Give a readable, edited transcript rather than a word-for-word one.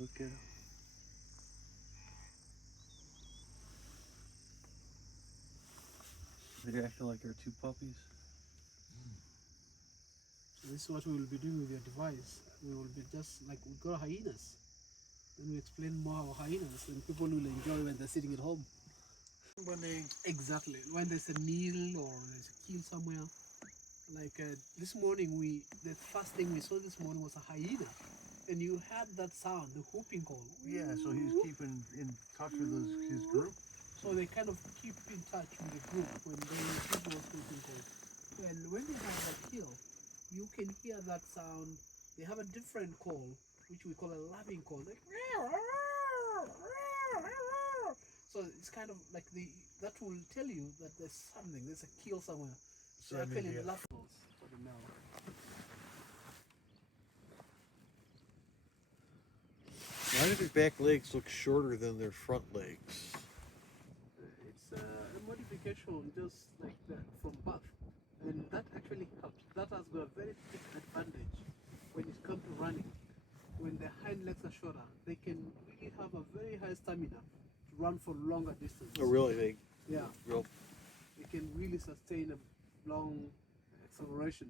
Look at them. They're acting like they're two puppies. So this is what we will be doing with your device. We will be just like we got hyenas. Then we explain more about hyenas, and people will enjoy when they're sitting at home. When they Exactly. When there's a meal or there's a kill somewhere. Like this morning, the first thing we saw this morning was a hyena, and you heard that sound, the whooping call. yeah, so he's keeping in touch with his group. So they kind of keep in touch with the group when they give those whooping calls. And when they have a kill, you can hear that sound. They have a different call, which we call a laughing call. Like, so it's kind of like that will tell you that there's something, there's a kill somewhere. So actually laughing calls for the male. Why do their back legs look shorter than their front legs? It's a modification just like that from birth. And that actually helps. That has got a very big advantage when it comes to running. When the hind legs are shorter, they can really have a very high stamina to run for longer distance. Oh, really? Yeah. Real. They can really sustain a long acceleration.